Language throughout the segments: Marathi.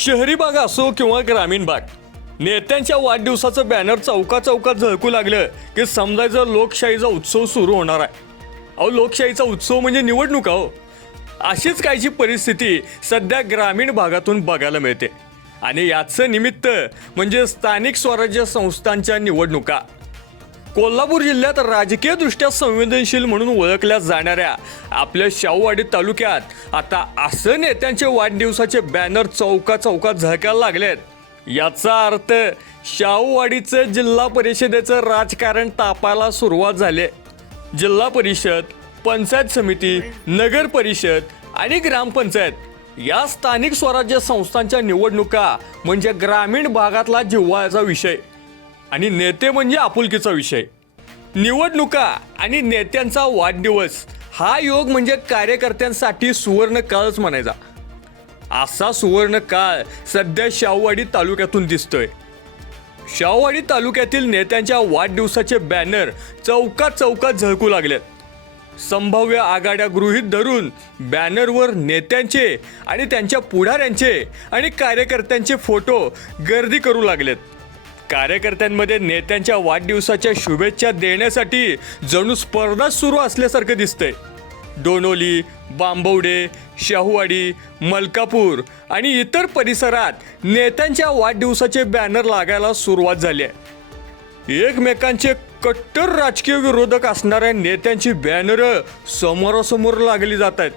शहरी भाग असो किंवा ग्रामीण भाग नेत्यांच्या वाढदिवसाचं बॅनर चौका चौकात झळकू लागलं की समजायचं लोकशाहीचा उत्सव सुरू होणार आहे. अहो लोकशाहीचा उत्सव म्हणजे निवडणुका हो अशीच काहीची परिस्थिती सध्या ग्रामीण भागातून बघायला मिळते. आणि याचं निमित्त म्हणजे स्थानिक स्वराज्य संस्थांच्या निवडणुका. कोल्हापूर जिल्ह्यात राजकीयदृष्ट्या संवेदनशील म्हणून ओळखल्या जाणाऱ्या आपल्या शाहूवाडी तालुक्यात आता असं नेत्यांचे वाढदिवसाचे बॅनर चौका चौकात झळकायला लागलेत. याचा अर्थ शाहूवाडीचं जिल्हा परिषदेचं राजकारण तापायला सुरुवात झाले. जिल्हा परिषद पंचायत समिती नगर परिषद आणि ग्रामपंचायत या स्थानिक स्वराज्य संस्थांच्या निवडणुका म्हणजे ग्रामीण भागातला जिव्हाळ्याचा विषय. आणि नेते म्हणजे आपुलकीचा विषय. निवडणुका आणि नेत्यांचा वाढदिवस हा योग म्हणजे कार्यकर्त्यांसाठी सुवर्ण काळच म्हणायचा. असा सुवर्ण काळ सध्या शाहूवाडी तालुक्यातून दिसतोय. शाहूवाडी तालुक्यातील नेत्यांच्या वाढदिवसाचे बॅनर चौकात चौकात झळकू लागलेत. संभाव्य आघाड्या गृहीत धरून बॅनरवर नेत्यांचे आणि त्यांच्या पुढाऱ्यांचे आणि कार्यकर्त्यांचे फोटो गर्दी करू लागलेत. कार्यकर्त्यांमध्ये नेत्यांच्या वाढदिवसाच्या शुभेच्छा देण्यासाठी जणू स्पर्धा सुरू असल्यासारखं दिसतंय. डोनोली बांबवडे शाहूवाडी मलकापूर आणि इतर परिसरात नेत्यांच्या वाढदिवसाचे बॅनर लागायला सुरुवात झाली आहे. एकमेकांचे कट्टर राजकीय विरोधक असणाऱ्या नेत्यांची बॅनर समोरासमोर लागली जात आहेत.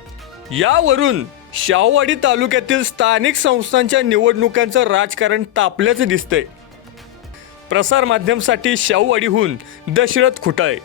यावरून शाहूवाडी तालुक्यातील स्थानिक संस्थांच्या निवडणुकांचं राजकारण तापल्याचं दिसतंय. प्रसारमाध्यमसाठी शाहूवाडीहून दशरथ खुटाळे.